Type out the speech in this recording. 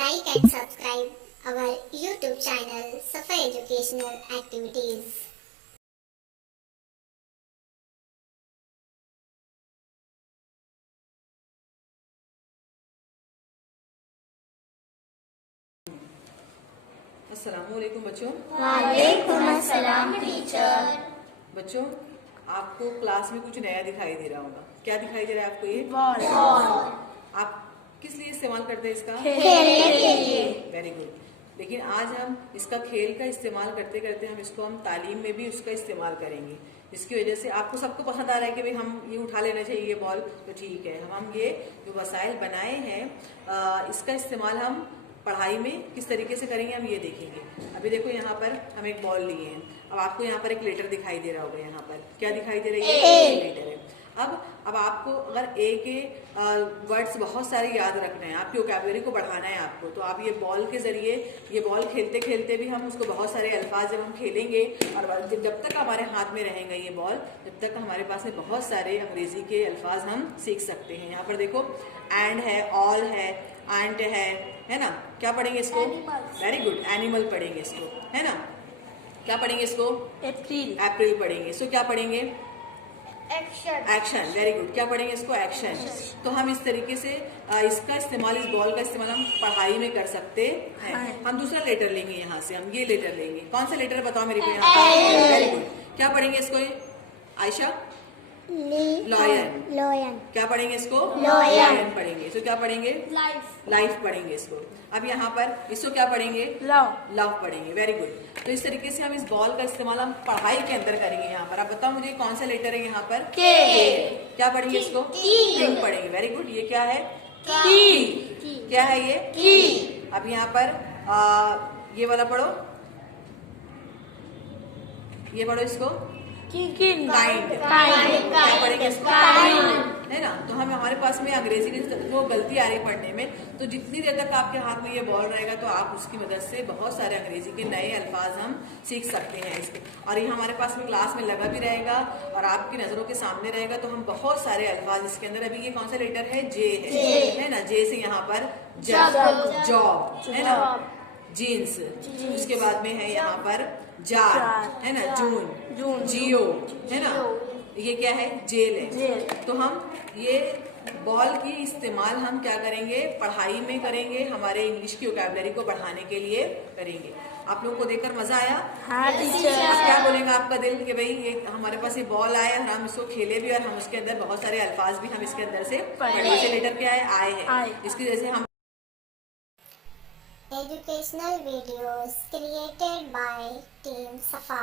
Like and subscribe our YouTube channel Safa Educational Activities. अस्सलामुअलैकुम बच्चों। वालेकुम अस्सलाम टीचर। बच्चों, आपको क्लास में कुछ नया दिखाई दे रहा होगा। क्या दिखाई दे रहा है आपको? ये बॉल। आप किस लिए इस्तेमाल करते हैं इसका? खेलने के लिए। Very good. लेकिन आज हम इसका खेल का इस्तेमाल करते करते हम तालीम में भी उसका इस्तेमाल करेंगे, जिसकी वजह से आपको सबको पसंद आ रहा है कि भाई हम ये उठा लेना चाहिए ये बॉल, तो ठीक है, हम ये जो वसाइल बनाए हैं इसका इस्तेमाल हम पढ़ाई में किस तरीके से करेंगे हम ये देखेंगे। अभी देखो यहाँ पर हम एक बॉल लिए हैं। अब आपको यहाँ पर एक लेटर दिखाई दे रहा होगा। यहाँ पर क्या दिखाई दे रही है? ए लेटर है। अब आपको अगर ए के वर्ड्स बहुत सारे याद रखने हैं, आपकी वोकैबुलरी को बढ़ाना है आपको, तो आप ये बॉल के जरिए, ये बॉल खेलते खेलते भी हम उसको बहुत सारे अल्फाज जब हम खेलेंगे और जब तक हमारे हाथ में रहेंगे ये बॉल, जब तक हमारे पास में बहुत सारे अंग्रेजी के अल्फाज हम सीख सकते हैं। यहाँ पर देखो एंड है, ऑल है, आंट है ना। क्या पढ़ेंगे इसको? वेरी गुड, एनिमल पढ़ेंगे इसको, है ना। क्या पढ़ेंगे इसको? अप्रैल पढ़ेंगे। सो क्या पढ़ेंगे? एक्शन। Very good. क्या पढ़ेंगे इसको? एक्शन। तो हम इस तरीके से इसका इस्तेमाल, इस बॉल का इस्तेमाल हम पढ़ाई में कर सकते हैं। हम दूसरा लेटर लेंगे, यहाँ से हम ये लेटर लेंगे। कौन सा लेटर बताओ मेरे को यहाँ पर? Very good. क्या पढ़ेंगे इसको? आयशा? लॉयन। क्या पढ़ेंगे इसको? लॉयन पढ़ेंगे। तो क्या पढ़ेंगे? लाइफ पढ़ेंगे इसको। अब यहाँ पर इसको क्या पढ़ेंगे? लव पढ़ेंगे। Very good. तो इस तरीके से हम इस बॉल का इस्तेमाल हम पढ़ाई के अंदर करेंगे। यहाँ पर आप बताओ मुझे कौन सा लेटर है यहाँ पर? क्या पढ़ेंगे इसको? किंग पढ़ेंगे। Very good. ये क्या है? क्या है ये? अब यहाँ पर ये वाला पढ़ो, ये पढ़ो इसको। काइंड। क्या पढ़ेंगे इसको? है ना। तो हमारे पास में अंग्रेजी की जो गलती आ रही है पढ़ने में, तो जितनी देर तक आपके हाथ में ये बॉल रहेगा तो आप उसकी मदद से बहुत सारे अंग्रेजी के नए अल्फाज हम सीख सकते हैं इसके। और ये हमारे पास में क्लास में लगा भी रहेगा और आपकी नजरों के सामने रहेगा, तो हम बहुत सारे अल्फाज इसके अंदर। अभी ये कौन सा लेटर है? जे है ना। जे से यहाँ पर जॉब है ना, जीन्स। उसके बाद में है यहाँ पर जार है ना, जून, जियो है ना। ये क्या है? जेल है। तो हम ये बॉल की इस्तेमाल हम क्या करेंगे? पढ़ाई में करेंगे, हमारे इंग्लिश की वोकैबुलरी को बढ़ाने के लिए करेंगे। आप लोगों को देखकर मजा आया? हाँ टीचर। क्या बोलेगा आपका दिल कि भाई ये हमारे पास ये बॉल आए और हम इसको खेले भी और हम उसके अंदर बहुत सारे अल्फाज भी हम इसके अंदर से पढ़ने से लेटर क्या है? आए हैं। इसकी वजह से हम Educational videos created by Team Safa.